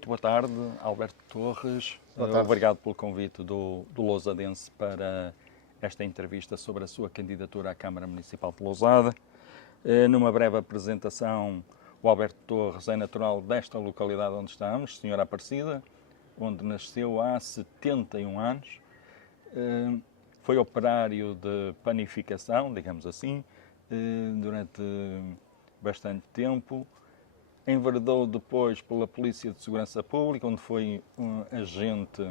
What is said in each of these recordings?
Muito boa tarde, Alberto Torres. Boa tarde. Obrigado pelo convite do Lousadense para esta entrevista sobre a sua candidatura à Câmara Municipal de Lousada. Numa breve apresentação, o Alberto Torres é natural desta localidade onde estamos, Senhora Aparecida, onde nasceu há 71 anos. Foi operário de panificação, digamos assim, durante bastante tempo. Enveredou depois pela Polícia de Segurança Pública, onde foi um agente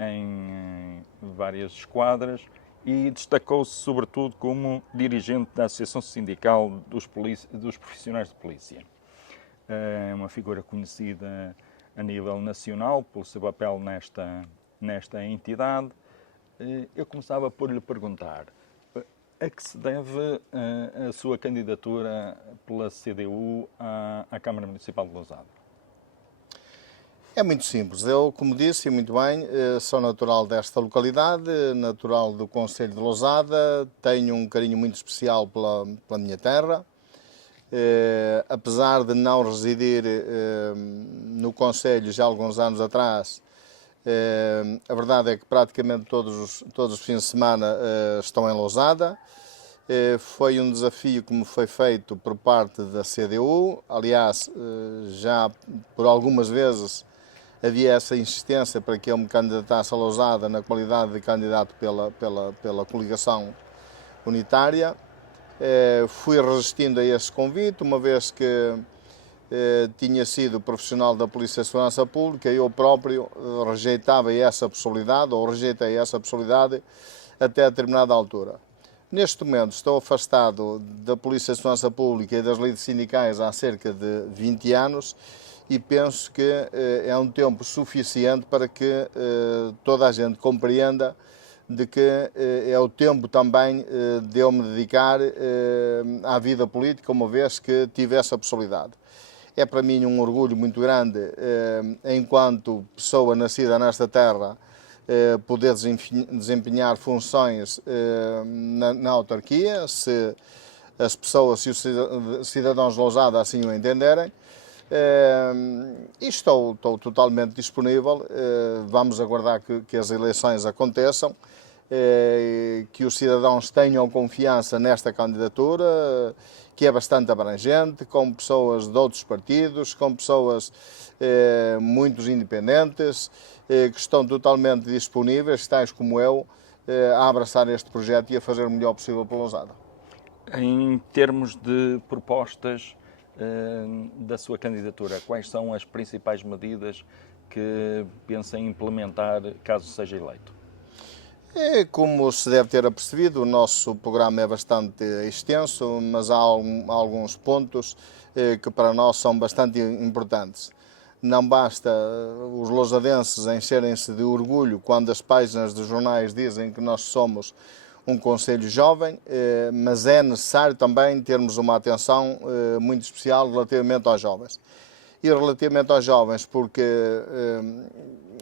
em várias esquadras e destacou-se sobretudo como dirigente da Associação Sindical dos Profissionais de Polícia. É uma figura conhecida a nível nacional pelo seu papel nesta entidade. Eu começava por lhe perguntar: a que se deve a sua candidatura pela CDU à Câmara Municipal de Lousada? É muito simples. Eu, como disse, e muito bem, sou natural desta localidade, natural do concelho de Lousada, tenho um carinho muito especial pela minha terra. Apesar de não residir no concelho já há alguns anos atrás, a verdade é que praticamente todos os fins de semana estão em Lousada. Foi um desafio que me foi feito por parte da CDU. Aliás, já por algumas vezes havia essa insistência para que eu me candidatasse a Lousada na qualidade de candidato pela coligação unitária. Fui resistindo a esse convite, uma vez que tinha sido profissional da Polícia de Segurança Pública, eu próprio rejeitava essa possibilidade, ou rejeitei essa possibilidade até a determinada altura. Neste momento estou afastado da Polícia de Segurança Pública e das lides sindicais há cerca de 20 anos e penso que é um tempo suficiente para que toda a gente compreenda de que é o tempo também de eu me dedicar à vida política, uma vez que tive essa possibilidade. É para mim um orgulho muito grande, enquanto pessoa nascida nesta terra, poder desempenhar funções na autarquia, se as pessoas, se os cidadãos de Lousada assim o entenderem. E estou totalmente disponível. Vamos aguardar que as eleições aconteçam, que os cidadãos tenham confiança nesta candidatura, que é bastante abrangente, com pessoas de outros partidos, com pessoas muito independentes, que estão totalmente disponíveis, tais como eu, a abraçar este projeto e a fazer o melhor possível pela Lousada. Em termos de propostas da sua candidatura, quais são as principais medidas que pensa em implementar caso seja eleito? Como se deve ter apercebido, o nosso programa é bastante extenso, mas há alguns pontos que para nós são bastante importantes. Não basta os lousadenses encherem-se de orgulho quando as páginas dos jornais dizem que nós somos um concelho jovem, mas é necessário também termos uma atenção muito especial relativamente aos jovens. E relativamente aos jovens, porque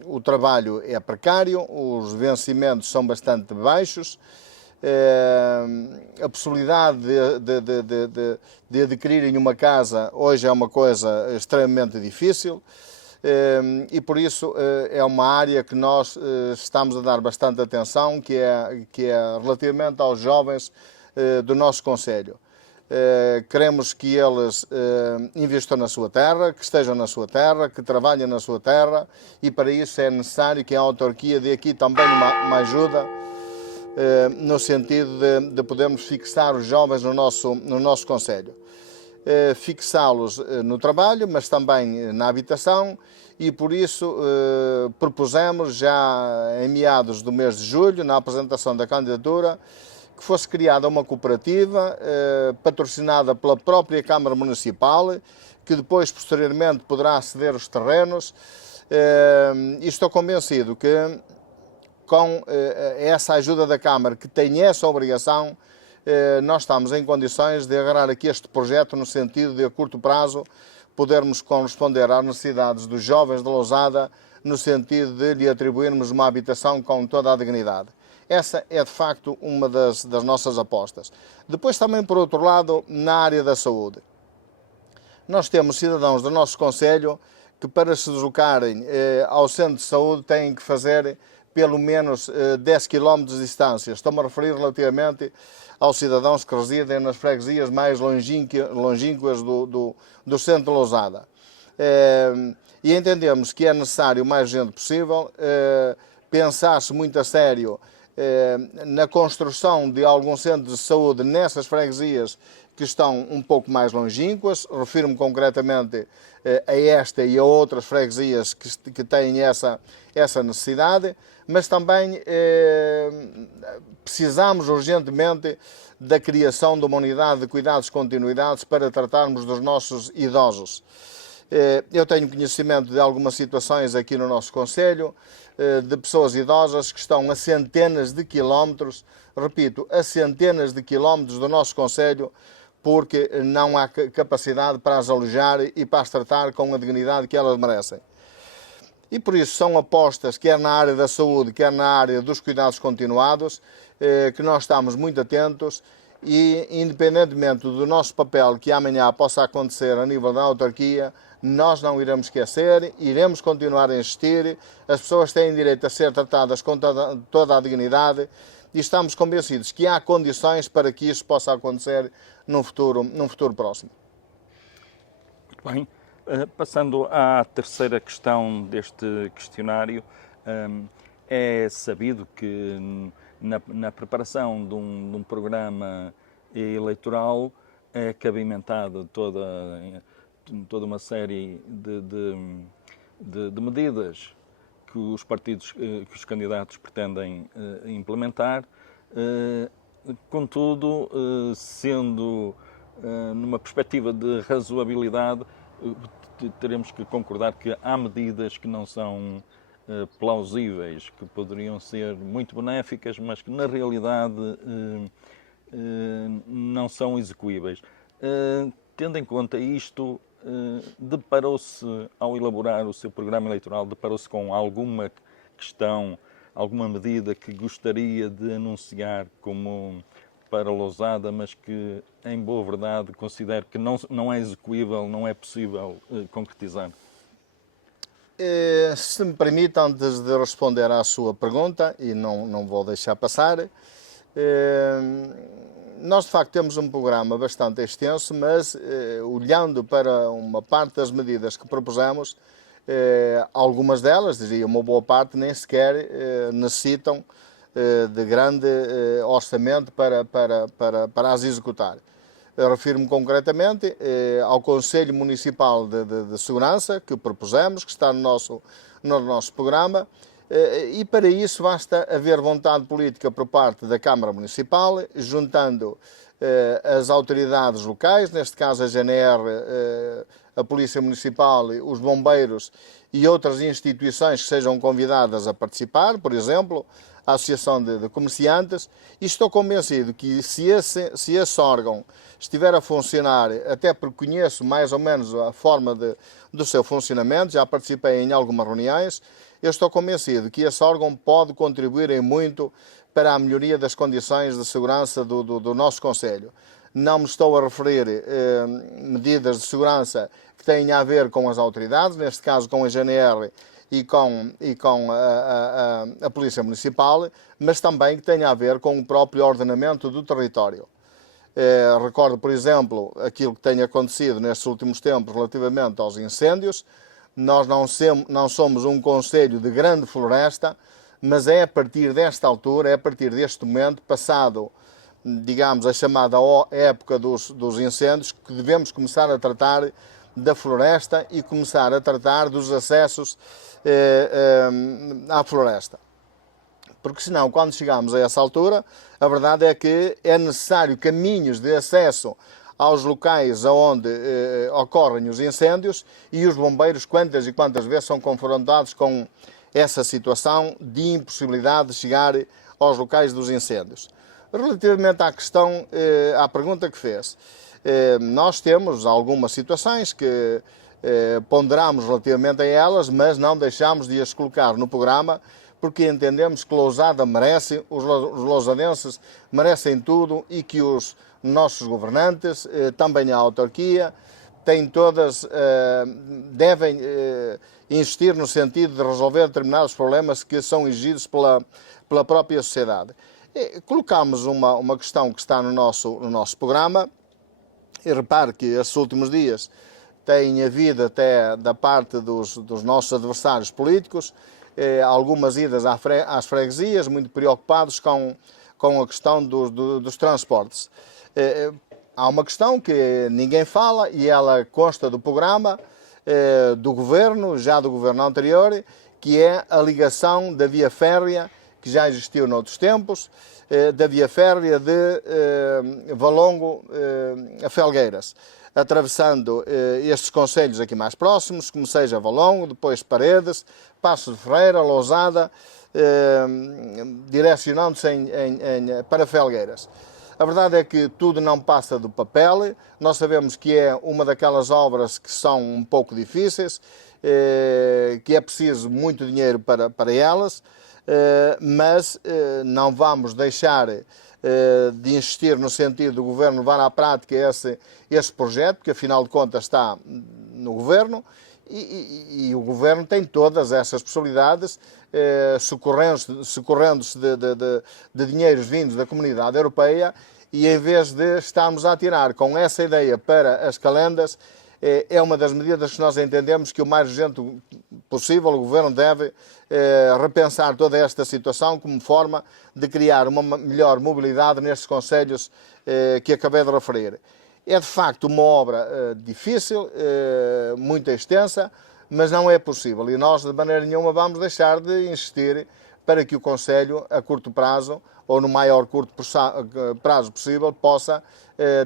o trabalho é precário, os vencimentos são bastante baixos, a possibilidade de adquirirem uma casa hoje é uma coisa extremamente difícil e por isso é uma área que nós estamos a dar bastante atenção, que é relativamente aos jovens do nosso concelho. Queremos que eles investam na sua terra, que estejam na sua terra, que trabalhem na sua terra e para isso é necessário que a autarquia dê aqui também uma ajuda no sentido de podermos fixar os jovens no nosso concelho. Fixá-los no trabalho, mas também na habitação e por isso propusemos já em meados do mês de julho, na apresentação da candidatura, que fosse criada uma cooperativa patrocinada pela própria Câmara Municipal, que depois, posteriormente, poderá ceder os terrenos. E estou convencido que, com essa ajuda da Câmara, que tem essa obrigação, nós estamos em condições de agarrar aqui este projeto no sentido de, a curto prazo, podermos corresponder às necessidades dos jovens de Lousada, no sentido de lhe atribuirmos uma habitação com toda a dignidade. Essa é, de facto, uma das nossas apostas. Depois, também, por outro lado, na área da saúde. Nós temos cidadãos do nosso concelho que para se deslocarem ao centro de saúde têm que fazer pelo menos 10 km de distância. Estou-me a referir relativamente aos cidadãos que residem nas freguesias mais longínquas do centro de Lousada. E entendemos que é necessário, o mais urgente possível, pensar-se muito a sério na construção de algum centro de saúde nessas freguesias que estão um pouco mais longínquas. Refiro-me concretamente a esta e a outras freguesias que têm essa necessidade, mas também precisamos urgentemente da criação de uma unidade de cuidados continuidades para tratarmos dos nossos idosos. Eu tenho conhecimento de algumas situações aqui no nosso concelho, de pessoas idosas que estão a centenas de quilómetros, repito, a centenas de quilómetros do nosso concelho, porque não há capacidade para as alojar e para as tratar com a dignidade que elas merecem. E por isso são apostas, quer na área da saúde, quer na área dos cuidados continuados, que nós estamos muito atentos e, independentemente do nosso papel que amanhã possa acontecer a nível da autarquia, nós não iremos esquecer, iremos continuar a insistir. As pessoas têm direito a ser tratadas com toda a dignidade e estamos convencidos que há condições para que isso possa acontecer num futuro próximo. Muito bem. Passando à terceira questão deste questionário, é sabido que na preparação de um programa eleitoral é cabimentada toda uma série de medidas que os partidos, que os candidatos pretendem implementar. Contudo, sendo numa perspectiva de razoabilidade, teremos que concordar que há medidas que não são plausíveis, que poderiam ser muito benéficas, mas que na realidade não são execuíveis. Tendo em conta isto, deparou-se, ao elaborar o seu programa eleitoral, deparou-se com alguma questão, alguma medida que gostaria de anunciar como para Lousada, mas que, em boa verdade, considero que não é execuível, não é possível concretizar? Se me permite, antes de responder à sua pergunta, e não vou deixar passar, nós de facto temos um programa bastante extenso, mas olhando para uma parte das medidas que propusemos, algumas delas, diria uma boa parte, nem sequer necessitam de grande orçamento para as executar. Refiro-me concretamente ao Conselho Municipal de Segurança, que propusemos, que está no nosso programa, e para isso basta haver vontade política por parte da Câmara Municipal, juntando as autoridades locais, neste caso a GNR, a Polícia Municipal, os bombeiros e outras instituições que sejam convidadas a participar, por exemplo, a Associação de Comerciantes, e estou convencido que se esse órgão estiver a funcionar, até porque conheço mais ou menos a forma do seu funcionamento, já participei em algumas reuniões, eu estou convencido que esse órgão pode contribuir em muito para a melhoria das condições de segurança do nosso concelho. Não me estou a referir medidas de segurança que têm a ver com as autoridades, neste caso com a GNR e com a Polícia Municipal, mas também que têm a ver com o próprio ordenamento do território. Recordo, por exemplo, aquilo que tem acontecido nestes últimos tempos relativamente aos incêndios. Nós não somos um concelho de grande floresta, mas é a partir desta altura, é a partir deste momento, passado, digamos, a chamada época dos incêndios, que devemos começar a tratar da floresta e começar a tratar dos acessos à floresta. Porque senão, quando chegamos a essa altura, a verdade é que é necessário caminhos de acesso aos locais onde ocorrem os incêndios, e os bombeiros quantas e quantas vezes são confrontados com essa situação de impossibilidade de chegar aos locais dos incêndios. Relativamente à pergunta que fez, nós temos algumas situações que ponderamos relativamente a elas, mas não deixamos de as colocar no programa, porque entendemos que Lousada merece, os lousadenses merecem tudo, e que os nossos governantes, também a autarquia, têm todas, devem insistir no sentido de resolver determinados problemas que são exigidos pela própria sociedade. Colocámos uma questão que está no nosso programa, e repare que estes últimos dias tem havido até da parte dos nossos adversários políticos algumas idas às freguesias, muito preocupados com a questão dos transportes. Há uma questão que ninguém fala e ela consta do programa do governo, já do governo anterior, que é a ligação da via férrea, que já existiu noutros tempos, da via férrea de Valongo a Felgueiras, atravessando estes concelhos aqui mais próximos, como seja Valongo, depois Paredes, Paços de Ferreira, Lousada, direcionando-se para Felgueiras. A verdade é que tudo não passa do papel, nós sabemos que é uma daquelas obras que são um pouco difíceis, que é preciso muito dinheiro para elas, mas não vamos deixar de insistir no sentido do Governo levar à prática esse projeto, que afinal de contas está no Governo, e o Governo tem todas essas possibilidades, socorrendo-se de dinheiros vindos da Comunidade Europeia, e em vez de estarmos a atirar com essa ideia para as calendas, é uma das medidas que nós entendemos que o mais urgente possível o Governo deve repensar toda esta situação como forma de criar uma melhor mobilidade nestes concelhos que acabei de referir. É de facto uma obra difícil, muito extensa, mas não é possível e nós de maneira nenhuma vamos deixar de insistir para que o concelho a curto prazo ou no maior curto prazo possível possa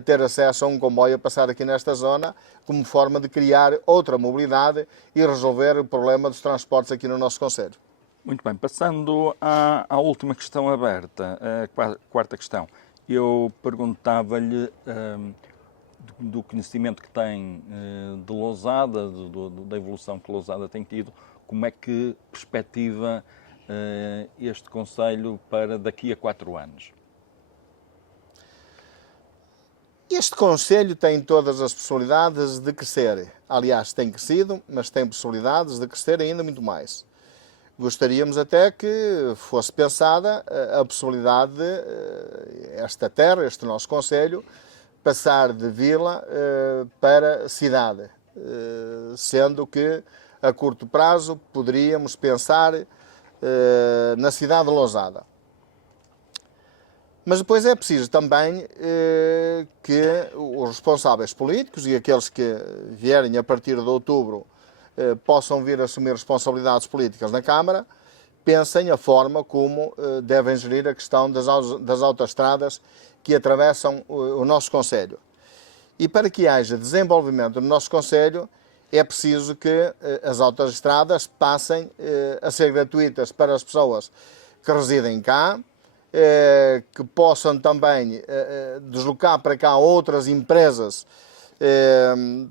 ter acesso a um comboio a passar aqui nesta zona como forma de criar outra mobilidade e resolver o problema dos transportes aqui no nosso concelho. Muito bem, passando à última questão aberta, a quarta questão, eu perguntava-lhe do conhecimento que tem de Lousada, da evolução que Lousada tem tido, como é que perspectiva este concelho para daqui a 4 anos? Este concelho tem todas as possibilidades de crescer. Aliás, tem crescido, mas tem possibilidades de crescer ainda muito mais. Gostaríamos até que fosse pensada a possibilidade de esta terra, este nosso concelho, passar de vila para cidade, sendo que a curto prazo poderíamos pensar na cidade de Lousada. Mas depois é preciso também que os responsáveis políticos e aqueles que vierem a partir de outubro possam vir a assumir responsabilidades políticas na Câmara, pensem a forma como devem gerir a questão das autoestradas que atravessam o nosso concelho. E para que haja desenvolvimento no nosso concelho, é preciso que as autoestradas passem a ser gratuitas para as pessoas que residem cá, que possam também deslocar para cá outras empresas,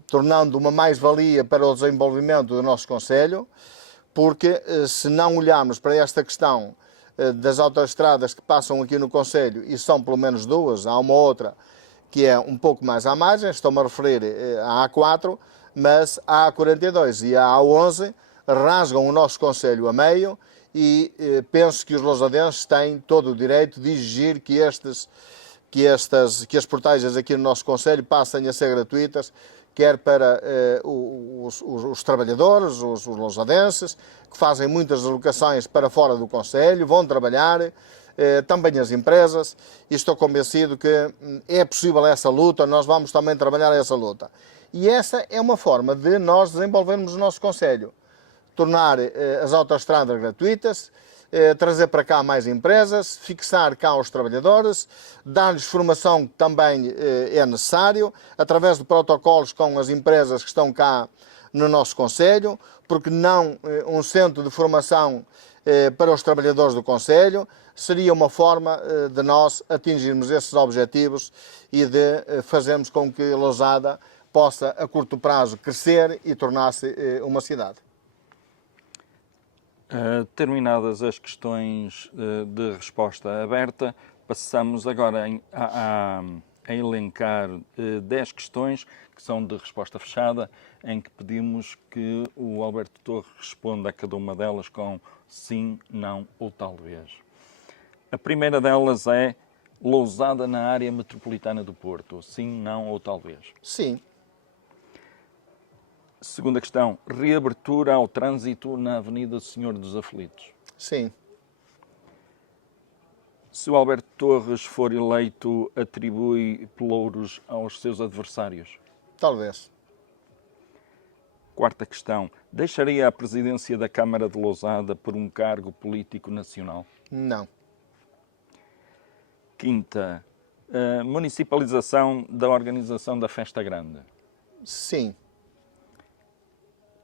tornando uma mais-valia para o desenvolvimento do nosso concelho, porque se não olharmos para esta questão das autoestradas que passam aqui no concelho, e são pelo menos duas, há uma outra que é um pouco mais à margem, estou-me a referir à A4, mas a A42 e a A11 rasgam o nosso concelho a meio e penso que os lousadenses têm todo o direito de exigir que as portagens aqui no nosso concelho passem a ser gratuitas, quer para os trabalhadores, os lousadenses, que fazem muitas deslocações para fora do concelho, vão trabalhar, também as empresas, e estou convencido que é possível essa luta, nós vamos também trabalhar essa luta. E essa é uma forma de nós desenvolvermos o nosso concelho, tornar as autoestradas gratuitas, trazer para cá mais empresas, fixar cá os trabalhadores, dar-lhes formação que também é necessário, através de protocolos com as empresas que estão cá no nosso concelho, porque não um centro de formação para os trabalhadores do concelho, seria uma forma de nós atingirmos esses objetivos e de fazermos com que Lousada possa, a curto prazo, crescer e tornar-se uma cidade. Terminadas as questões de resposta aberta, passamos agora a elencar 10 questões que são de resposta fechada, em que pedimos que o Alberto Torres responda a cada uma delas com sim, não ou talvez. A primeira delas é Lousada na área metropolitana do Porto. Sim, não ou talvez. Sim. Segunda questão. Reabertura ao trânsito na Avenida Senhor dos Aflitos. Sim. Se o Alberto Torres for eleito, atribui pelouros aos seus adversários. Talvez. Quarta questão. Deixaria a presidência da Câmara de Lousada por um cargo político nacional? Não. Quinta. Municipalização da organização da Festa Grande. Sim.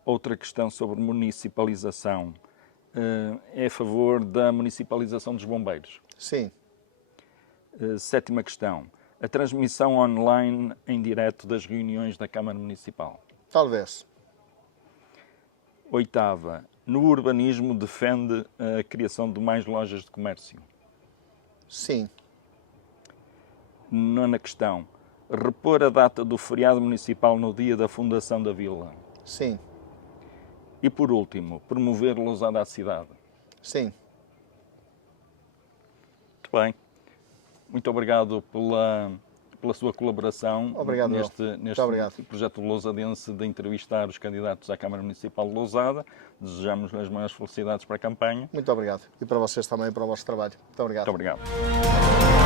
Outra questão sobre municipalização. É a favor da municipalização dos bombeiros? Sim. Sétima questão. A transmissão online em direto das reuniões da Câmara Municipal? Talvez. Oitava. No urbanismo defende a criação de mais lojas de comércio? Sim. Nona questão. Repor a data do feriado municipal no dia da fundação da vila? Sim. E por último, promover Lousada à cidade? Sim. Muito bem. Muito obrigado pela sua colaboração Obrigado, neste obrigado. projeto lousadense de entrevistar os candidatos à Câmara Municipal de Lousada. Desejamos as maiores felicidades para a campanha. Muito obrigado. E para vocês também, para o vosso trabalho. Muito obrigado. Muito obrigado.